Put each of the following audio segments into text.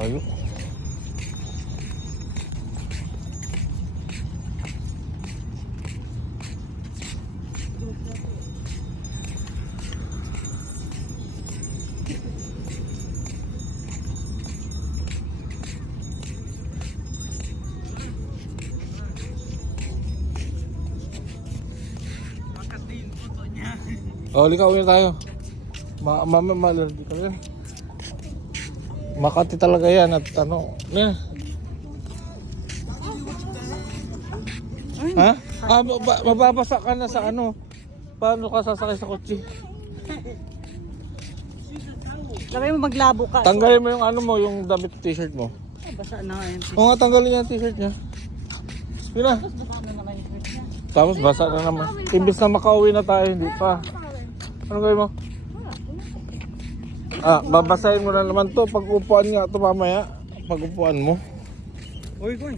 Layo. Oh, likawin tayo. Malalandi ka rin. Makati talaga yan at ano. Yeah. Ha? Mababasa ka na sa ano. Paano ka sasakay sa kotse? Lagay mo maglabo ka. Tanggalin mo yung ano mo, yung damit t-shirt mo. Basa na nga yun. Oo nga, tanggalin yung t-shirt niya. Yun na. Basa na naman yung shirt niya. Tapos basa na naman. Imbis na makauwi na tayo, hindi pa. Ano gawin mo? Babasahin mo na naman to. Pag upuan nga to mamaya. Pag upuan mo. Uy, Goy.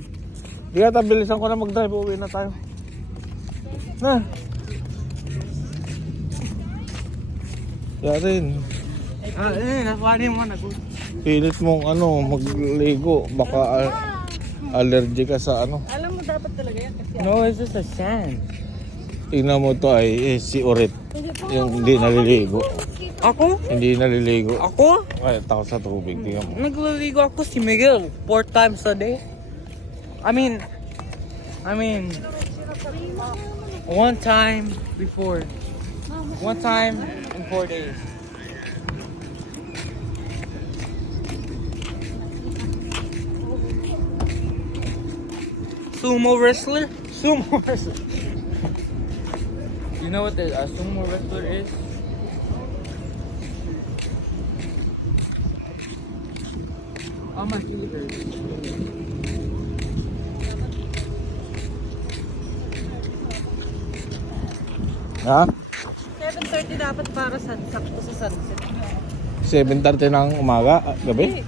Di ka bilisan ko na mag-drive. Uwi na tayo. Na. Yarin. Naswali mo na. Pilit mong ano, magligo. Baka allergy ka sa ano. Alam mo dapat talaga yan kasi. No, it's just a sand. Tingnan mo to ay si Orit. Yung hindi naliligo. Ako? Hindi naliligo. Ako? Ay, takot sa tubig. Tingnan mo. Nagliligo ako si Miguel 4 times a day. I mean, 1 time before. 1 time in 4 days. Sumo wrestler? Sumo wrestler. You know what a sumo wrestler is? Oh, my feet hurt. Ha? 7:30 dapat para sakto sa sunset. 7:30 ng umaga, gabi?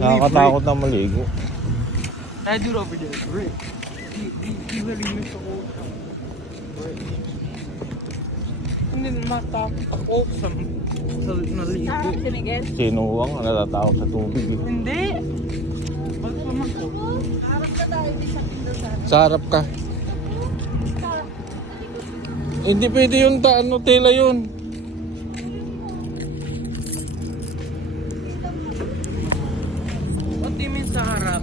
Nakakatakot na maligo. That dude over there is Rick. He literally missed the whole time. Hindi matakot ako sa naligo. Si Miguel? Sinuwang, natatakot sa tubig. Hindi! Ba't naman ko? Harap ka tayo, hindi sa pinto sa Sa harap ka. Hindi pwede yun, tela yun.